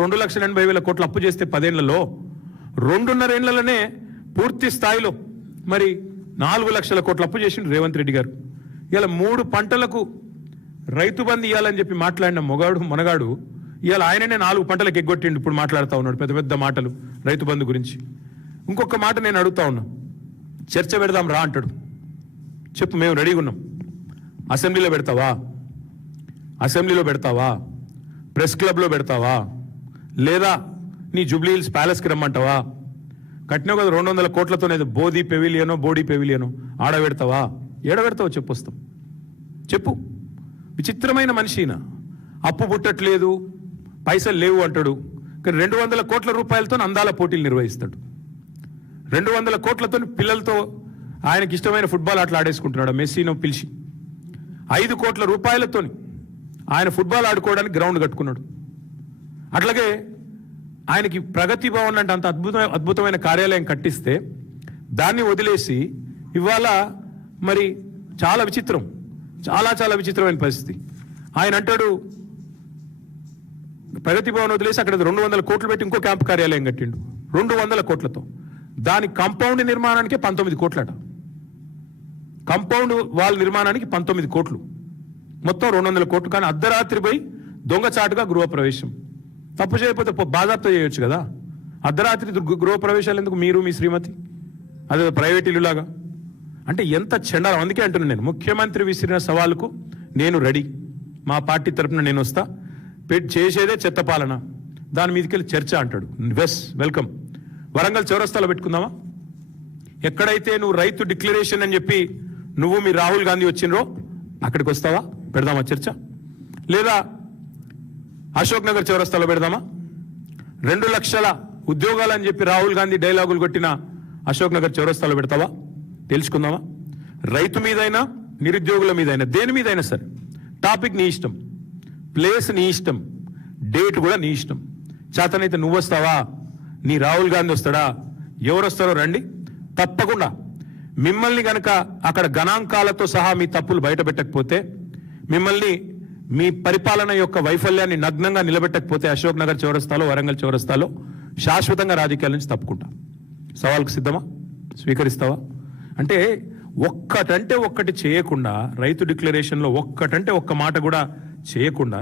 2,80,000 కోట్లు అప్పు చేస్తే 10 ఏళ్లలో 2.5 ఏళ్లలోనే పూర్తి స్థాయిలో మరి 4 లక్షల కోట్ల అప్పు చేసిండు రేవంత్ రెడ్డి గారు. ఇలా 3 పంటలకు రైతు బంధు ఇవ్వాలని చెప్పి మాట్లాడిన మొనగాడు ఇవాళ ఆయననే 4 పంటలకు ఎగ్గొట్టిండు. ఇప్పుడు మాట్లాడుతూ ఉన్నాడు పెద్ద పెద్ద మాటలు రైతు బంధు గురించి. ఇంకొక మాట నేను అడుగుతా ఉన్నా, చర్చ పెడదాం రా అంటాడు. చెప్పు, మేము రెడీగా ఉన్నాం. అసెంబ్లీలో పెడతావా? అసెంబ్లీలో పెడతావా? ప్రెస్ క్లబ్లో పెడతావా? లేదా నీ జూబ్లీ హిల్స్ ప్యాలెస్కి రమ్మంటావా? కట్టినావు కదా 200 కోట్లతో బోడీ పెవిలియనో ఆడ పెడతావా? ఏడ పెడతావో చెప్పు, వస్తాం. చెప్పు. విచిత్రమైన మనిషిన. అప్పు పుట్టట్లేదు, పైసలు లేవు అంటాడు. కానీ 200 కోట్ల రూపాయలతో అందాల పోటీలు నిర్వహిస్తాడు. 200 కోట్లతో పిల్లలతో ఆయనకి ఇష్టమైన ఫుట్బాల్ ఆటలు ఆడేసుకుంటున్నాడు. మెస్సీనో పిలిచి 5 కోట్ల రూపాయలతో ఆయన ఫుట్బాల్ ఆడుకోవడానికి గ్రౌండ్ కట్టుకున్నాడు. అట్లాగే ఆయనకి ప్రగతి భవన్ అంటే అంత అద్భుతమైన కార్యాలయం కట్టిస్తే దాన్ని వదిలేసి ఇవాళ మరి చాలా విచిత్రం, చాలా విచిత్రమైన పరిస్థితి. ఆయన అంటాడు ప్రగతి భవన్ వదిలేసి అక్కడ 200 కోట్లు పెట్టి ఇంకో క్యాంప్ కార్యాలయం కట్టిండు 200 కోట్లతో. దాని కాంపౌండ్ నిర్మాణానికి 19 కోట్లట. కాంపౌండ్ వాల్ నిర్మాణానికి 19 కోట్లు, మొత్తం 200 కోట్లు. కానీ అర్ధరాత్రి పోయి దొంగచాటుగా గృహప్రవేశం. తప్పు చేయకపోతే బాధాప్త చేయొచ్చు కదా. అర్ధరాత్రి గృహప్రవేశాలు ఎందుకు మీరు మీ శ్రీమతి? అదే ప్రైవేట్ ఇల్లులాగా. అంటే ఎంత చెండాలం. అందుకే అంటున్నాను నేను, ముఖ్యమంత్రి విసిరిన సవాలుకు నేను రెడీ. మా పార్టీ తరఫున నేను వస్తా. చేసేదే చెత్త పాలన, దాని మీదకెళ్ళి చర్చ అంటాడు. వెల్కమ్. వరంగల్ చౌరస్తాలో పెట్టుకుందామా? ఎక్కడైతే నువ్వు రైతు డిక్లరేషన్ అని చెప్పి నువ్వు మీ రాహుల్ గాంధీ వచ్చినరో అక్కడికి వస్తావా? పెడదామా చర్చ? లేదా అశోక్ నగర్ చౌరస్తాలో పెడదామా? 2 లక్షల ఉద్యోగాలని చెప్పి రాహుల్ గాంధీ డైలాగులు కొట్టిన అశోక్ నగర్ చౌరస్తాలో పెడతావా? తెలుసుకుందామా? రైతు మీదైనా నిరుద్యోగుల మీదైనా దేని మీదైనా సరే టాపిక్ నీ ఇష్టం, ప్లేస్ నీ ఇష్టం, డేట్ కూడా నీ ఇష్టం. చేతనైతే నువ్వు వస్తావా? నీ రాహుల్ గాంధీ వస్తాడా? ఎవరు వస్తారో రండి. తప్పకుండా మిమ్మల్ని గనక అక్కడ గణాంకాలతో సహా మీ తప్పులు బయట పెట్టకపోతే, మిమ్మల్ని మీ పరిపాలన యొక్క వైఫల్యాన్ని నగ్నంగా నిలబెట్టకపోతే అశోక్ నగర్ చౌరస్తాలో వరంగల్ చౌరస్తాలో శాశ్వతంగా రాజకీయాల నుంచి తప్పుకుంటా. సవాల్కు సిద్ధమా? స్వీకరిస్తావా? అంటే ఒక్కటంటే ఒక్కటి చేయకుండా, రైతు డిక్లరేషన్లో ఒక్కటంటే ఒక్క మాట కూడా చేయకుండా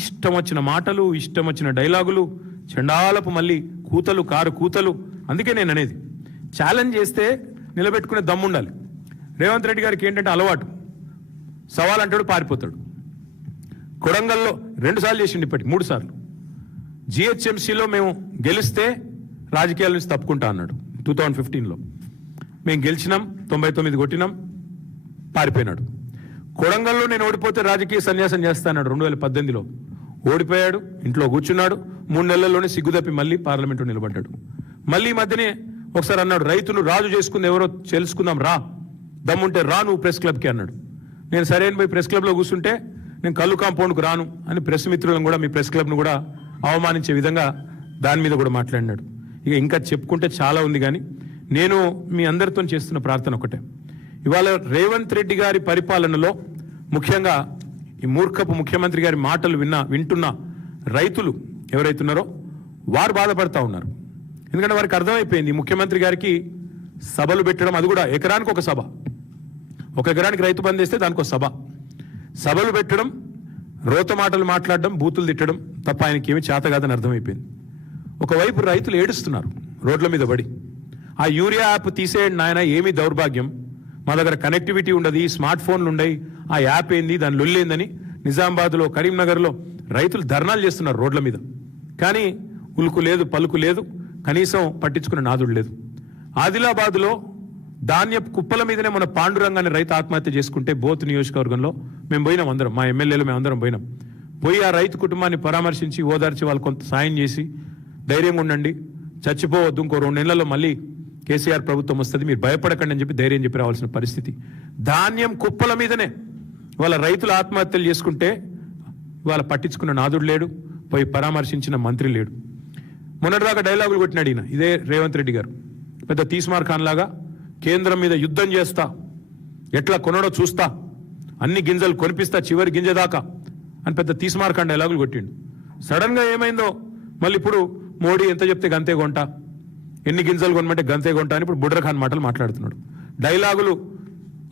ఇష్టం వచ్చిన మాటలు, ఇష్టం వచ్చిన డైలాగులు, చండాలపు మళ్ళీ కూతలు, కారు కూతలు. అందుకే నేను అనేది, ఛాలెంజ్ చేస్తే నిలబెట్టుకునే దమ్ముండాలి. రేవంత్ రెడ్డి గారికి ఏంటంటే అలవాటు, సవాల్ అంటాడు పారిపోతాడు. కొడంగల్లో 2 సార్లు చేసిండు, ఇప్పటికి 3 సార్లు. జిహెచ్ఎంసీలో మేము గెలిస్తే రాజకీయాల నుంచి తప్పుకుంటా అన్నాడు 2015లో. మేము గెలిచినాం, 99 కొట్టినాం, పారిపోయినాడు. కొడంగల్లో నేను ఓడిపోతే రాజకీయ సన్యాసం చేస్తా అన్నాడు 2018లో. ఓడిపోయాడు, ఇంట్లో కూర్చున్నాడు. 3 నెలల్లోనే సిగ్గుదప్పి మళ్ళీ పార్లమెంట్లో నిలబడ్డాడు. మళ్ళీ ఈ మధ్యనే ఒకసారి అన్నాడు, రైతులు రాజు చేసుకుంది ఎవరో తెలుసుకుందాం రా, దమ్ముంటే రా నువ్వు ప్రెస్ క్లబ్కి అన్నాడు. నేను సరైన పోయి ప్రెస్ క్లబ్లో కూర్చుంటే నేను కళ్ళు కాంపౌండ్కు రాను అని ప్రెస్ మిత్రులను కూడా, మీ ప్రెస్ క్లబ్ను కూడా అవమానించే విధంగా దాని మీద కూడా మాట్లాడినాడు. ఇక ఇంకా చెప్పుకుంటే చాలా ఉంది. కానీ నేను మీ అందరితో చేస్తున్న ప్రార్థన ఒకటే, ఇవాళ రేవంత్ రెడ్డి గారి పరిపాలనలో ముఖ్యంగా ఈ మూర్ఖపు ముఖ్యమంత్రి గారి మాటలు వింటున్న రైతులు ఎవరైతున్నారో వారు బాధపడతా ఉన్నారు. ఎందుకంటే వారికి అర్థమైపోయింది ముఖ్యమంత్రి గారికి సభలు పెట్టడం, అది కూడా ఎకరానికి ఒక సభ. 1 ఎకరానికి రైతు బంద్ చేస్తే దానికి ఒక సభ. సభలు పెట్టడం, రోత మాటలు మాట్లాడడం, బూతులు తిట్టడం తప్ప ఆయనకి ఏమి చేత కాదని అర్థమైపోయింది. ఒకవైపు రైతులు ఏడుస్తున్నారు రోడ్ల మీద పడి, ఆ యూరియా యాప్ తీసేయండి నాయన, ఏమీ దౌర్భాగ్యం, మా దగ్గర కనెక్టివిటీ ఉండదు, స్మార్ట్ ఫోన్లు ఉండయి, ఆ యాప్ ఏంది, దాని లొల్లేందని నిజామాబాద్లో, కరీంనగర్లో రైతులు ధర్నాలు చేస్తున్నారు రోడ్ల మీద. కానీ ఉలుకు లేదు, పలుకు లేదు, కనీసం పట్టించుకున్న నాదుడు లేదు. ఆదిలాబాద్లో ధాన్యపు కుప్పల మీదనే మన పాండురంగాన్ని రైతు ఆత్మహత్య చేసుకుంటే బోత్ నియోజకవర్గంలో మేము పోయినాం, అందరం మా ఎమ్మెల్యేలు మేము అందరం పోయి ఆ రైతు కుటుంబాన్ని పరామర్శించి ఓదార్చి వాళ్ళు కొంత సాయం చేసి, ధైర్యంగా ఉండండి, చచ్చిపోవద్దు, ఇంకో 2 నెలల్లో మళ్ళీ కేసీఆర్ ప్రభుత్వం వస్తుంది, మీరు భయపడకండి అని చెప్పి ధైర్యం చెప్పి రావాల్సిన పరిస్థితి. ధాన్యం కుప్పల మీదనే వాళ్ళ రైతులు ఆత్మహత్యలు చేసుకుంటే వాళ్ళ పట్టించుకున్న నాదుడు లేడు, పోయి పరామర్శించిన మంత్రి లేడు. మొన్నటిదాకా డైలాగులు కొట్టినాడు ఈయన, ఇదే రేవంత్ రెడ్డి గారు, పెద్ద తీస్మార్ ఖాన్ లాగా కేంద్రం మీద యుద్ధం చేస్తా, ఎట్లా కొనడో చూస్తా, అన్ని గింజలు కొనిపిస్తా చివరి గింజ దాకా అని పెద్ద తీస్మార్ ఖాన్ డైలాగులు కొట్టిండు. సడన్ గా ఏమైందో మళ్ళీ ఇప్పుడు మోడీ ఎంత చెప్తే గంతే కొంట, ఎన్ని గింజలు కొనమంటే గంతే కొంట అని ఇప్పుడు బుడ్ర ఖాన్ మాటలు మాట్లాడుతున్నాడు. డైలాగులు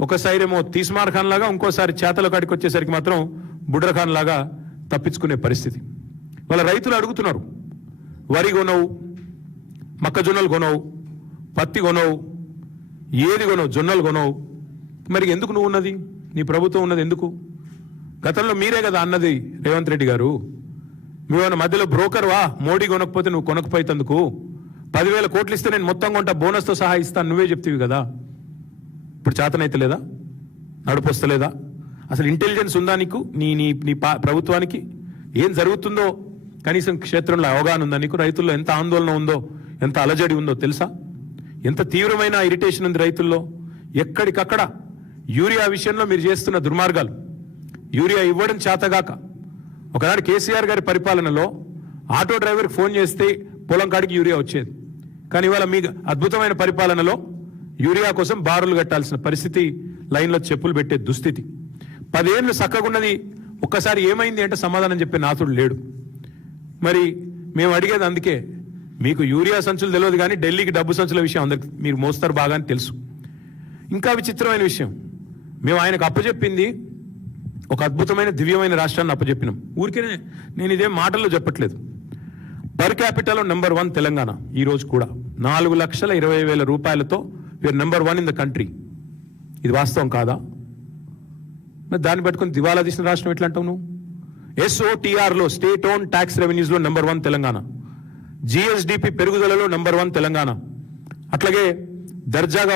ఒకసారి ఏమో తీస్మార్ ఖాన్ లాగా, ఇంకోసారి చేతల కాడికి వచ్చేసరికి మాత్రం బుడ్ర ఖాన్ లాగా తప్పించుకునే పరిస్థితి. వాళ్ళ రైతులు అడుగుతున్నారు, వరి కొనవు, మొక్కజొన్నలు కొనవు, పత్తి కొనవు, ఏది కొనవు, జొన్నలు కొనవు, మరి ఎందుకు నువ్వు ఉన్నది, నీ ప్రభుత్వం ఉన్నది ఎందుకు? గతంలో మీరే కదా అన్నది రేవంత్ రెడ్డి గారు, నువ్వేమన్నా మధ్యలో బ్రోకర్వా, మోడీ కొనకపోతే నువ్వు కొనకపోయేందుకు 10,000 కోట్లు ఇస్తే నేను మొత్తం కొంటా, బోనస్తో సహా ఇస్తాను నువ్వే చెప్తీవి కదా. ఇప్పుడు చేతనైతే లేదా, నడుపొస్తలేదా? అసలు ఇంటెలిజెన్స్ ఉందా నీకు? నీ నీ నీ ప్రభుత్వానికి ఏం జరుగుతుందో కనీసం క్షేత్రంలో అవగాహన ఉందా నీకు? రైతుల్లో ఎంత ఆందోళన ఉందో, ఎంత అలజడి ఉందో తెలుసా? ఎంత తీవ్రమైన ఇరిటేషన్ ఉంది రైతుల్లో. ఎక్కడికక్కడ యూరియా విషయంలో మీరు చేస్తున్న దుర్మార్గాలు, యూరియా ఇవ్వడం చేతగాక. ఒకనాడు కేసీఆర్ గారి పరిపాలనలో ఆటో డ్రైవర్కి ఫోన్ చేస్తే పొలం కాడికి యూరియా వచ్చేది. కానీ ఇవాళ మీ అద్భుతమైన పరిపాలనలో యూరియా కోసం బారులు కట్టాల్సిన పరిస్థితి, లైన్లో చెప్పులు పెట్టే దుస్థితి. 10 ఏళ్ళు చక్కగున్నది, ఒక్కసారి ఏమైంది అంటే సమాధానం చెప్పే నాథుడు లేడు. మరి మేము అడిగేది అందుకే, మీకు యూరియా సంచులు తెలియదు కానీ ఢిల్లీకి డబ్బు సంచుల విషయం అందరికి మీరు మోస్తారు బాగా అని తెలుసు. ఇంకా విచిత్రమైన విషయం, మేము ఆయనకు అప్పచెప్పింది ఒక అద్భుతమైన దివ్యమైన రాష్ట్రాన్ని అప్పచెప్పినాం. ఊరికే నేను ఇదేం మాటల్లో చెప్పట్లేదు. పర్ క్యాపిటల్లో నెంబర్ 1 తెలంగాణ. ఈ రోజు కూడా 4,20,000 రూపాయలతో we're number 1 in the country. ఇది వాస్తవం కాదా? మరి దాన్ని పెట్టుకుని దివాలా తీసిన రాష్ట్రం ఎట్లా అంటావు నువ్వు? SOTRలో స్టేట్ ఓన్ ట్యాక్స్ రెవెన్యూస్లో నెంబర్ 1 తెలంగాణ. GSDP పెరుగుదలలో నెంబర్ 1 తెలంగాణ. అట్లాగే దర్జాగా